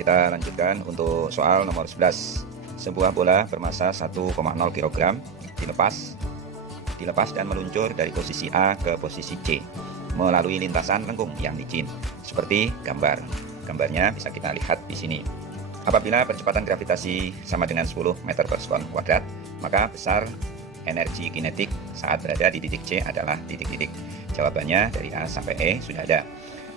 Kita lanjutkan untuk soal nomor 11. Sebuah bola bermassa 1,0 kg dilepas dan meluncur dari posisi A ke posisi C melalui lintasan lengkung yang licin, seperti gambarnya bisa kita lihat di sini. Apabila percepatan gravitasi sama dengan 10 meter per sekon kuadrat, maka besar energi kinetik saat berada di titik C adalah titik-titik. Jawabannya dari A sampai E sudah ada.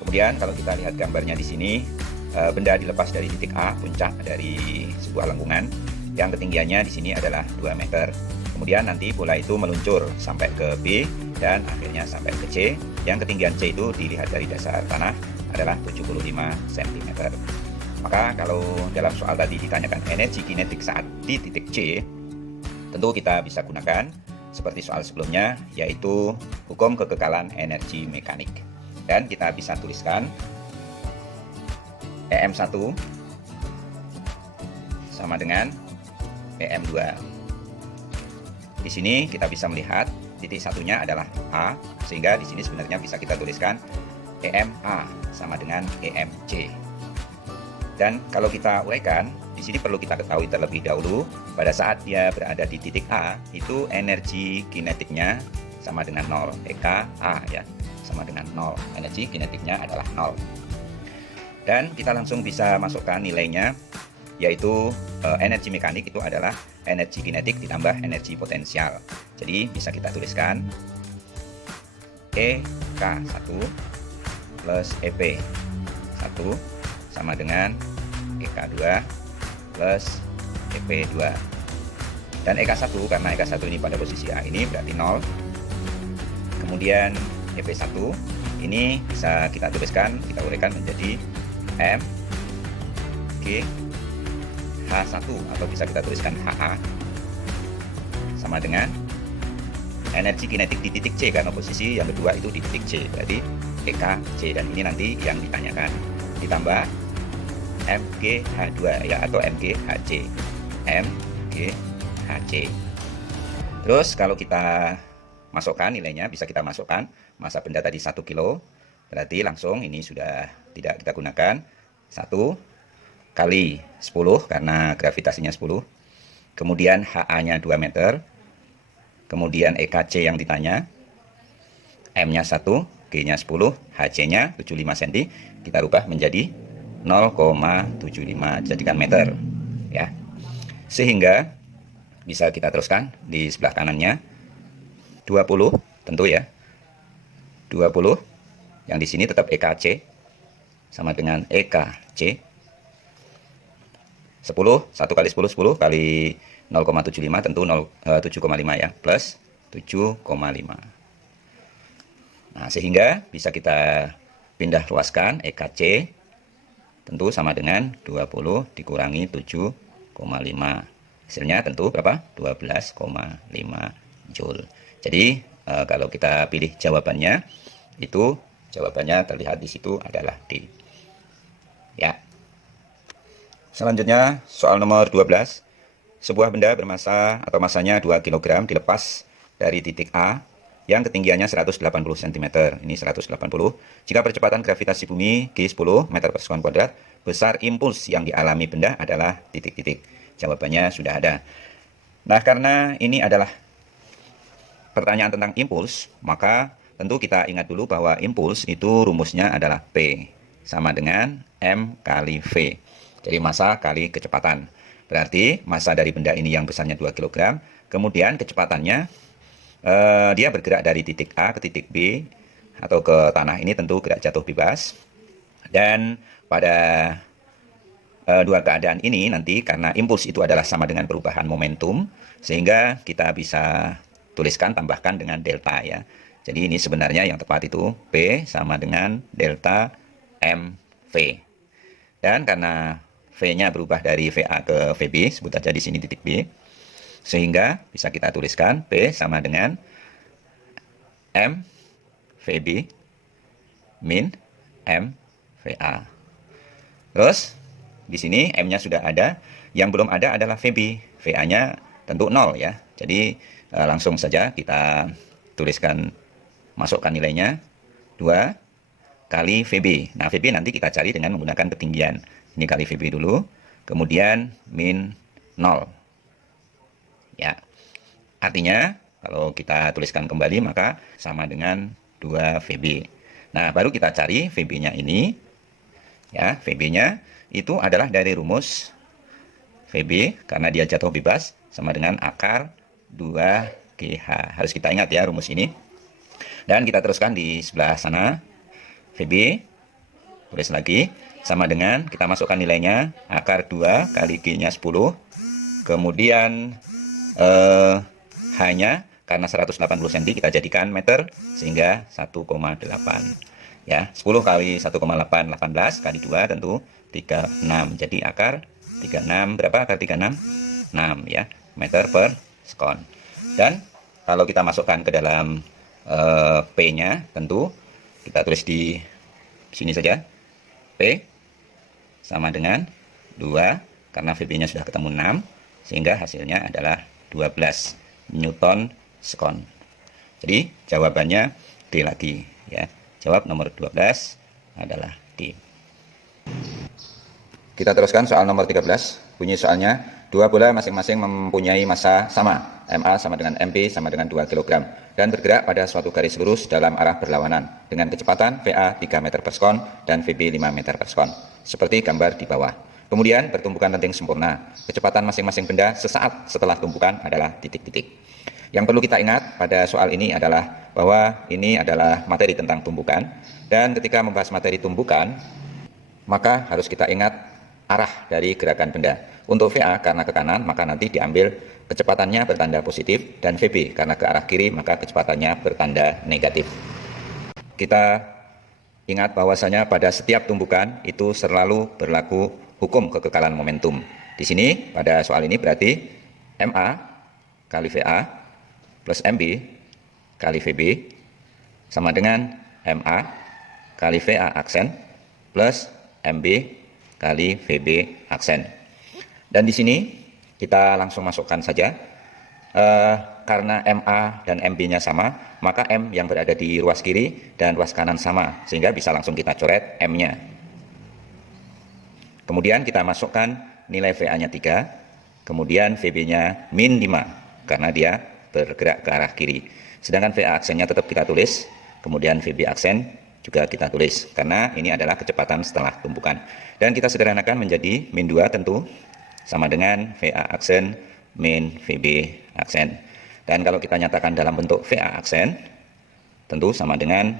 Kemudian kalau kita lihat gambarnya di sini, benda dilepas dari titik A, puncak dari sebuah lengkungan yang ketinggiannya di sini adalah 2 meter. Kemudian nanti bola itu meluncur sampai ke B dan akhirnya sampai ke C, yang ketinggian C itu dilihat dari dasar tanah adalah 75 cm. Maka kalau dalam soal tadi ditanyakan energi kinetik saat di titik C, tentu kita bisa gunakan seperti soal sebelumnya, yaitu hukum kekekalan energi mekanik. Dan kita bisa tuliskan EM1 sama dengan EM2. Di sini kita bisa melihat titik satunya adalah A, sehingga di sini sebenarnya bisa kita tuliskan EMA sama dengan EMC. Dan kalau kita uraikan, di sini perlu kita ketahui terlebih dahulu, pada saat dia berada di titik A, itu energi kinetiknya sama dengan 0, EKA ya, sama dengan 0. Energi kinetiknya adalah 0. Dan kita langsung bisa masukkan nilainya, yaitu energi mekanik itu adalah energi kinetik ditambah energi potensial. Jadi bisa kita tuliskan EK1 plus EP1 sama dengan EK2 plus EP2. Dan EK1, karena EK1 ini pada posisi A ini berarti 0. Kemudian EP1 ini bisa kita tuliskan, kita uraikan menjadi M G H1, atau bisa kita tuliskan HA sama dengan energi kinetik di titik C, karena posisi yang kedua itu di titik C, berarti EKC. Dan ini nanti yang ditanyakan, ditambah MGH2 ya, atau MGHC. MGHC. Terus kalau kita masukkan nilainya, bisa kita masukkan massa benda tadi 1 kilo, berarti langsung ini sudah tidak kita gunakan, 1 kali 10 karena gravitasinya 10. Kemudian HA-nya 2 meter. Kemudian EKC yang ditanya, M-nya 1, G-nya 10, HC-nya 75 cm. Kita rubah menjadi 0,75, jadikan meter ya. Sehingga bisa kita teruskan di sebelah kanannya 20, tentu ya. 20 yang di sini tetap EKC sama dengan EKC. 10, 1 kali 10, 10 kali 0,75 tentu 7,5 ya, plus 7,5. Nah, sehingga bisa kita pindah luaskan, EKC tentu sama dengan 20 dikurangi 7,5. Hasilnya tentu berapa? 12,5 Joule. Jadi kalau kita pilih jawabannya, itu jawabannya terlihat di situ adalah D. Ya. Selanjutnya soal nomor 12. Sebuah benda bermassa atau massanya 2 kg dilepas dari titik A yang ketinggiannya 180 cm. Ini 180. Jika percepatan gravitasi bumi G10 meter per sekon kuadrat, besar impuls yang dialami benda adalah titik-titik. Jawabannya sudah ada. Nah, karena ini adalah pertanyaan tentang impuls, maka tentu kita ingat dulu bahwa impuls itu rumusnya adalah P sama dengan M kali V. Jadi massa kali kecepatan. Berarti massa dari benda ini yang besarnya 2 kg, kemudian kecepatannya dia bergerak dari titik A ke titik B atau ke tanah, ini tentu gerak jatuh bebas. Dan pada dua keadaan ini nanti, karena impuls itu adalah sama dengan perubahan momentum, sehingga kita bisa tuliskan, tambahkan dengan delta ya. Jadi ini sebenarnya yang tepat itu P sama dengan delta MV. Dan karena V-nya berubah dari VA ke VB, sebut aja di sini titik B, sehingga bisa kita tuliskan P sama dengan M VB min M VA. Terus di sini M-nya sudah ada, yang belum ada adalah VB. VA-nya tentu 0 ya. Jadi langsung saja kita tuliskan, masukkan nilainya 2 kali VB. Nah, VB nanti kita cari dengan menggunakan ketinggian. Ini kali VB dulu, kemudian min 0. Ya. Artinya kalau kita tuliskan kembali maka sama dengan 2 VB. Nah, baru kita cari VB-nya ini. Ya, VB-nya itu adalah dari rumus VB karena dia jatuh bebas sama dengan akar 2GH. Harus kita ingat ya rumus ini. Dan kita teruskan di sebelah sana. VB, tulis lagi, sama dengan, kita masukkan nilainya, akar 2 kali G-nya 10. Kemudian H-nya, karena 180 cm kita jadikan meter, sehingga 1,8. Ya, 10 kali 1,8, 18 kali 2 tentu 36. Jadi akar 36, berapa akar 36? 6 ya, meter per sekon. Dan kalau kita masukkan ke dalam P-nya, tentu kita tulis di sini saja. P sama dengan 2, karena VB-nya sudah ketemu 6, sehingga hasilnya adalah 12 Newton sekon. Jadi jawabannya D lagi ya. Jawab nomor 12 adalah D. Kita teruskan soal nomor 13. Bunyi soalnya, dua bola masing-masing mempunyai massa sama. MA sama dengan MP sama dengan 2 kg. Dan bergerak pada suatu garis lurus dalam arah berlawanan. Dengan kecepatan VA 3 meter per sekon dan VB 5 meter per sekon. Seperti gambar di bawah. Kemudian bertumbukan lenting sempurna. Kecepatan masing-masing benda sesaat setelah tumpukan adalah titik-titik. Yang perlu kita ingat pada soal ini adalah bahwa ini adalah materi tentang tumbukan. Dan ketika membahas materi tumbukan, maka harus kita ingat arah dari gerakan benda. Untuk VA karena ke kanan, maka nanti diambil kecepatannya bertanda positif, dan VB karena ke arah kiri, maka kecepatannya bertanda negatif. Kita ingat bahwasanya pada setiap tumbukan itu selalu berlaku hukum kekekalan momentum. Di sini pada soal ini berarti MA kali VA plus MB kali VB sama dengan MA kali VA aksen plus MB kali VB aksen. Dan di sini kita langsung masukkan saja. Karena MA dan MB-nya sama, maka M yang berada di ruas kiri dan ruas kanan sama, sehingga bisa langsung kita coret M-nya. Kemudian kita masukkan nilai VA-nya 3, kemudian VB-nya min 5, karena dia bergerak ke arah kiri. Sedangkan VA aksennya tetap kita tulis, kemudian VB aksen juga kita tulis, karena ini adalah kecepatan setelah tumpukan. Dan kita sederhanakan menjadi min 2 tentu, sama dengan VA aksen min VB aksen. Dan kalau kita nyatakan dalam bentuk VA aksen, tentu sama dengan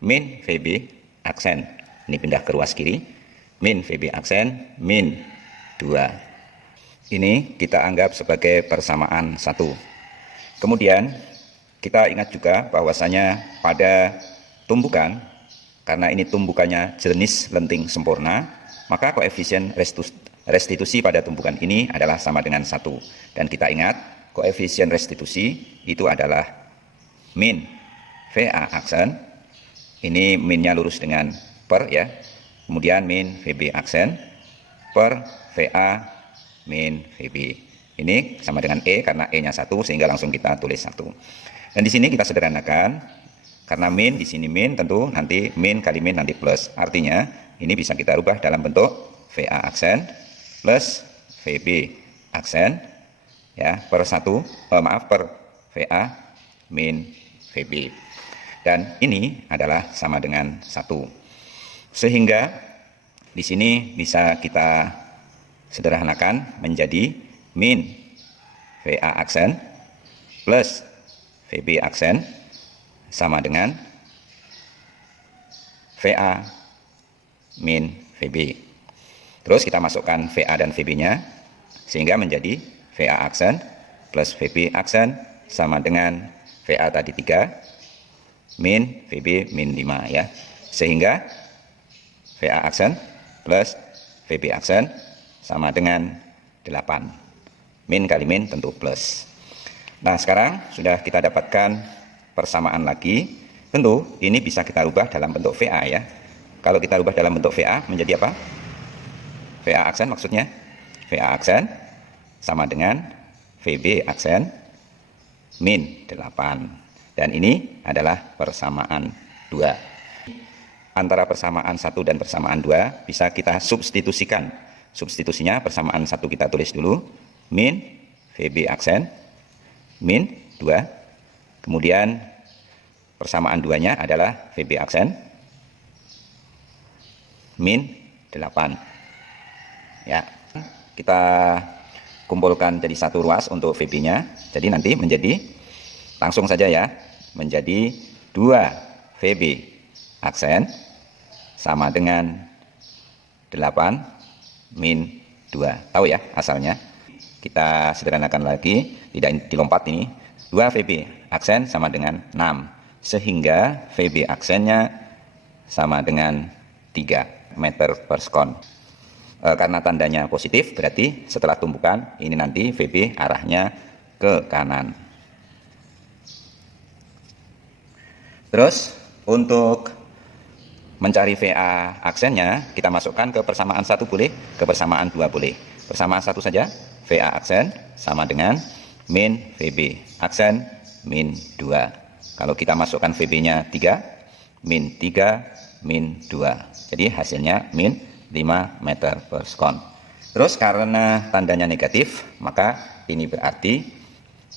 min VB aksen. Ini pindah ke ruas kiri, min VB aksen min 2. Ini kita anggap sebagai persamaan 1. Kemudian kita ingat juga bahwasanya pada tumbukan, karena ini tumbukannya jenis lenting sempurna, maka koefisien restitusi pada tumbukan ini adalah sama dengan 1. Dan kita ingat koefisien restitusi itu adalah min VA aksen, ini minnya lurus dengan per ya, kemudian min VB aksen per VA min VB. Ini sama dengan E karena E-nya 1, sehingga langsung kita tulis 1. Dan di sini kita sederhanakan, karena min di sini min, tentu nanti min kali min nanti plus. Artinya ini bisa kita rubah dalam bentuk VA aksen plus VB aksen ya per per VA min VB. Dan ini adalah sama dengan 1. Sehingga di sini bisa kita sederhanakan menjadi min VA aksen plus VB aksen sama dengan VA min VB. Terus kita masukkan VA dan VB-nya, sehingga menjadi VA aksen plus VB aksen sama dengan VA tadi 3 min VB min 5 ya. Sehingga VA aksen plus VB aksen sama dengan 8. Min kali min tentu plus. Nah, sekarang sudah kita dapatkan persamaan lagi. Tentu ini bisa kita rubah dalam bentuk VA ya. Kalau kita rubah dalam bentuk VA menjadi apa? VA aksen maksudnya. VA aksen sama dengan VB aksen min 8. Dan ini adalah persamaan 2. antara persamaan 1 dan persamaan 2 bisa kita substitusikan. Substitusinya persamaan 1 kita tulis dulu, min VB aksen, min 2. Kemudian persamaan 2-nya adalah VB aksen, min 8. Ya, kita kumpulkan jadi satu ruas untuk VB-nya. Jadi nanti menjadi, langsung saja ya, menjadi 2 VB aksen sama dengan 8 min 2. Tahu ya asalnya? Kita sederhanakan lagi, tidak dilompat ini. 2 VB aksen sama dengan 6. Sehingga VB aksennya sama dengan 3 meter per sekon. Karena tandanya positif, berarti setelah tumpukan ini nanti VB arahnya ke kanan. Terus untuk mencari VA aksennya, kita masukkan ke persamaan 1 boleh, ke persamaan 2 boleh. Persamaan 1 saja, VA aksen sama dengan min VB aksen min 2. Kalau kita masukkan VB-nya 3, min 3, min 2. Jadi hasilnya min 5 meter per sekon. Terus karena tandanya negatif, maka ini berarti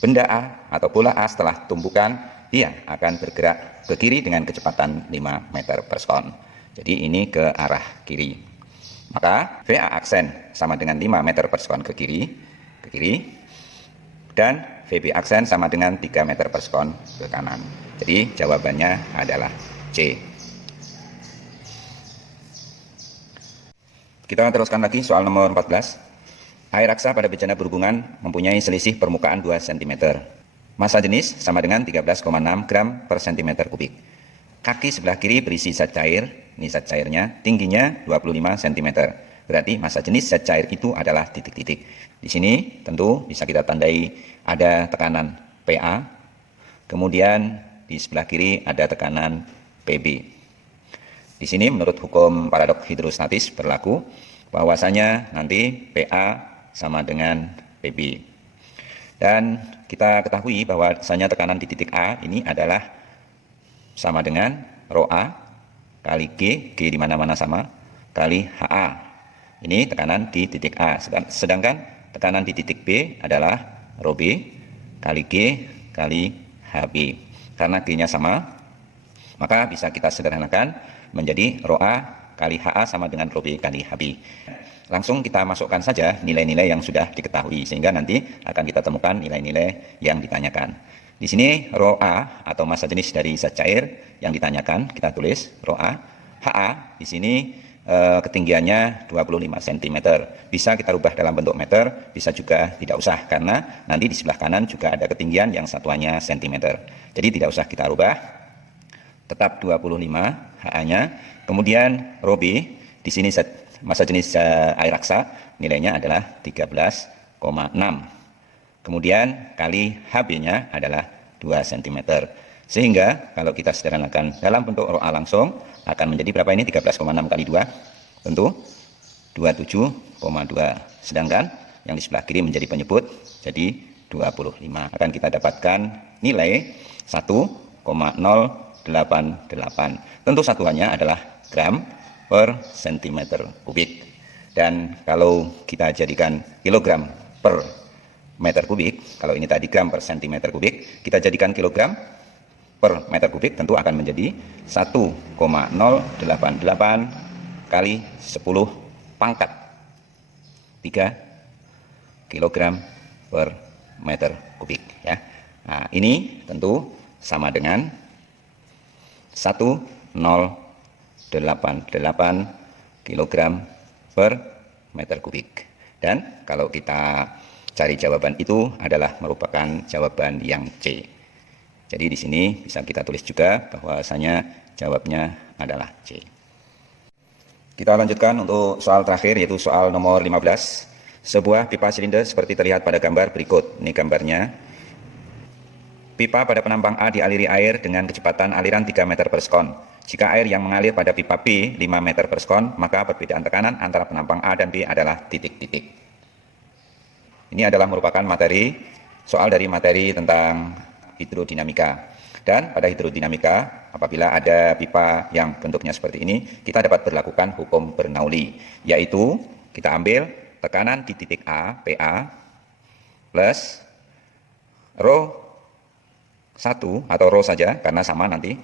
benda A atau bola A setelah tumpukan, dia akan bergerak ke kiri dengan kecepatan 5 meter per sekon. Jadi ini ke arah kiri. Maka VA aksen sama dengan 5 meter per sekon ke kiri, dan VB aksen sama dengan 3 meter per sekon ke kanan. Jadi jawabannya adalah C. Kita teruskan lagi soal nomor 14. Air raksa pada bejana berhubungan mempunyai selisih permukaan 2 cm. Massa jenis sama dengan 13,6 gram per cm kubik. Kaki sebelah kiri berisi zat cair, ini zat cairnya, tingginya 25 cm. Berarti massa jenis zat cair itu adalah titik-titik. Di sini tentu bisa kita tandai ada tekanan PA, kemudian di sebelah kiri ada tekanan PB. Di sini menurut hukum paradok hidrostatis berlaku bahwasanya nanti PA sama dengan PB. Dan kita ketahui bahwasanya tekanan di titik A ini adalah sama dengan rho A kali G di mana-mana sama, kali HA. Ini tekanan di titik A. Sedangkan tekanan di titik B adalah rho B kali G kali HB. Karena G-nya sama, maka bisa kita sederhanakan menjadi rho A kali HA sama dengan rho B kali HB. Langsung kita masukkan saja nilai-nilai yang sudah diketahui, sehingga nanti akan kita temukan nilai-nilai yang ditanyakan. Di sini rho A atau massa jenis dari zat cair yang ditanyakan, kita tulis rho A. HA di sini ketinggiannya 25 cm. Bisa kita rubah dalam bentuk meter, bisa juga tidak usah, karena nanti di sebelah kanan juga ada ketinggian yang satuannya cm. Jadi tidak usah kita rubah, tetap 25 HA-nya. Kemudian rho B, di sini massa jenis air raksa nilainya adalah 13,6. Kemudian kali HB-nya adalah 2 cm. Sehingga kalau kita sederhanakan dalam bentuk rho A langsung akan menjadi berapa ini? 13,6 kali 2 tentu 27,2. Sedangkan yang di sebelah kiri menjadi penyebut jadi 25. Akan kita dapatkan nilai 1,088. Tentu satuannya adalah gram per centimeter kubik. Dan kalau kita jadikan kilogram per meter kubik, kalau ini tadi gram per centimeter kubik, kita jadikan kilogram per meter kubik, tentu akan menjadi 1,088 kali 10 pangkat 3 kilogram per meter kubik ya. Nah, ini tentu sama dengan 1,088 kilogram per meter kubik. Dan kalau kita cari jawaban itu adalah merupakan jawaban yang C. Jadi di sini bisa kita tulis juga bahwasanya jawabnya adalah C. Kita lanjutkan untuk soal terakhir, yaitu soal nomor 15. Sebuah pipa silinder seperti terlihat pada gambar berikut. Ini gambarnya. Pipa pada penampang A dialiri air dengan kecepatan aliran 3 meter per sekon. Jika air yang mengalir pada pipa B 5 meter per sekon, maka perbedaan tekanan antara penampang A dan B adalah titik-titik. Ini adalah merupakan materi, soal dari materi tentang hidrodinamika. Dan pada hidrodinamika, apabila ada pipa yang bentuknya seperti ini, kita dapat berlakukan hukum Bernoulli, yaitu kita ambil tekanan di titik A, PA, plus rho 1 atau rho saja, karena sama nanti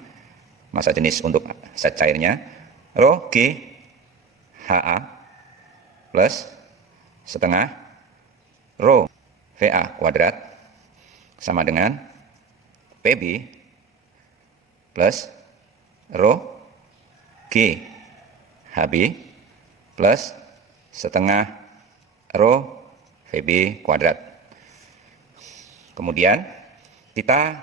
massa jenis untuk zat cairnya, rho G HA plus setengah rho VA kuadrat sama dengan PB plus rho G HB plus setengah rho VB kuadrat. Kemudian kita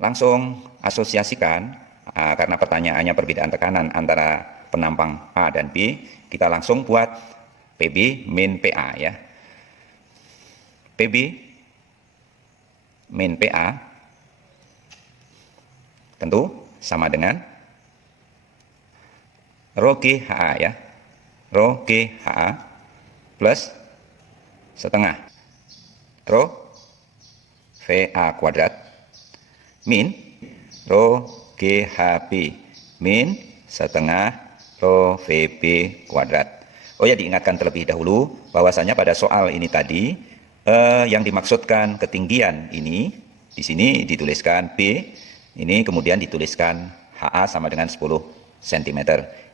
langsung asosiasikan, karena pertanyaannya perbedaan tekanan antara penampang A dan B, kita langsung buat PB min PA ya. PB min PA tentu sama dengan rho G HA ya. Rho G HA plus setengah rho VA kuadrat min rho GHB min setengah rho VB kuadrat. Oh ya, diingatkan terlebih dahulu bahwasanya pada soal ini tadi yang dimaksudkan ketinggian ini di sini dituliskan B, ini kemudian dituliskan HA sama dengan 10 cm.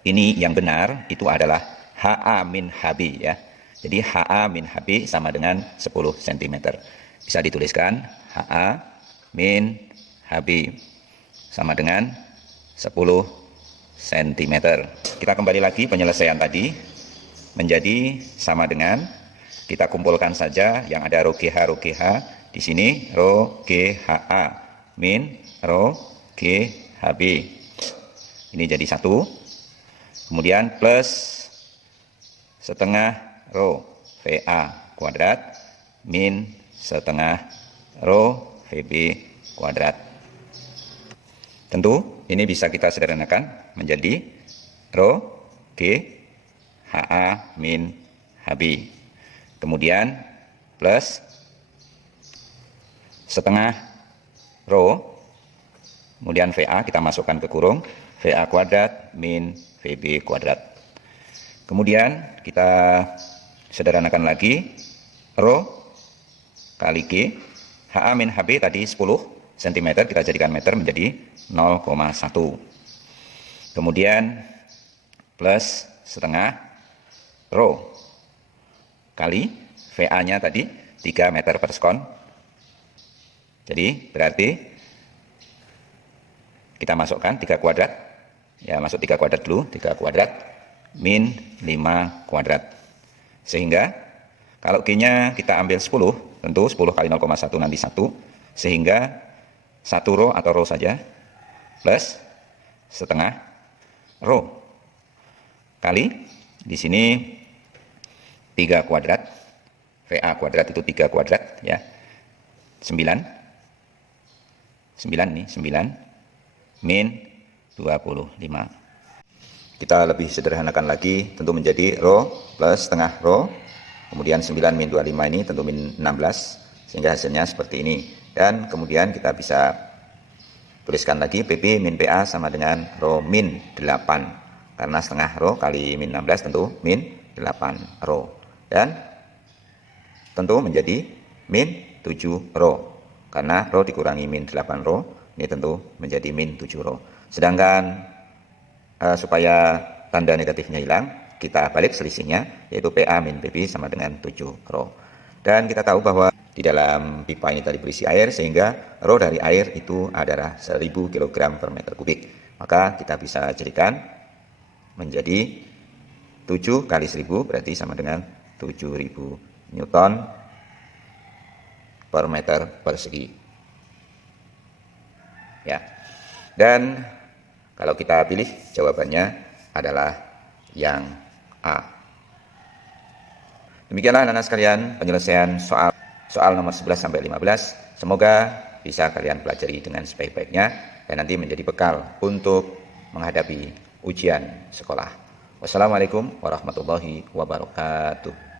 Ini yang benar itu adalah HA min HB ya. Jadi HA min HB sama dengan 10 cm. Bisa dituliskan HA min HB sama dengan 10 cm. Kita kembali lagi penyelesaian tadi menjadi sama dengan, kita kumpulkan saja yang ada rho GH di sini rho GHA min rho GHB. Ini jadi 1. Kemudian plus setengah rho VA kuadrat min setengah rho VB kuadrat. Tentu ini bisa kita sederhanakan menjadi rho G HA min HB. Kemudian plus setengah rho, kemudian VA kita masukkan ke kurung, VA kuadrat min VB kuadrat. Kemudian kita sederhanakan lagi, rho kali G, HA min HB tadi 10 cm, kita jadikan meter menjadi 0,1. Kemudian plus setengah rho kali VA-nya tadi 3 meter per sekon. Jadi berarti kita masukkan 3 kuadrat. Ya, masuk 3 kuadrat dulu, 3 kuadrat min 5 kuadrat. Sehingga kalau G-nya kita ambil 10, tentu 10 kali 0,1 nanti 1, sehingga 1 rho atau rho saja plus setengah rho kali di sini 3 kuadrat, VA kuadrat itu 3 kuadrat ya, 9 nih, 9 min 25. Kita lebih sederhanakan lagi, tentu menjadi rho plus setengah rho, kemudian 9 min 25 ini tentu min 16, sehingga hasilnya seperti ini. Dan kemudian kita bisa tuliskan lagi PB min PA sama dengan rho min 8, karena setengah rho kali min 16 tentu min 8 rho. Dan tentu menjadi min 7 rho, karena rho dikurangi min 8 rho, ini tentu menjadi min 7 rho. Sedangkan supaya tanda negatifnya hilang, kita balik selisihnya, yaitu PA min PB sama dengan 7 rho. Dan kita tahu bahwa di dalam pipa ini tadi berisi air, sehingga rho dari air itu adalah 1000 kg per meter kubik. Maka kita bisa jadikan menjadi 7 kali 1000 berarti sama dengan 7000 Newton per meter persegi. Ya. Dan kalau kita pilih, jawabannya adalah yang A. Demikianlah anak-anak sekalian penyelesaian soal nomor 11 sampai 15. Semoga bisa kalian pelajari dengan sebaik-baiknya dan nanti menjadi bekal untuk menghadapi ujian sekolah. Wassalamualaikum warahmatullahi wabarakatuh.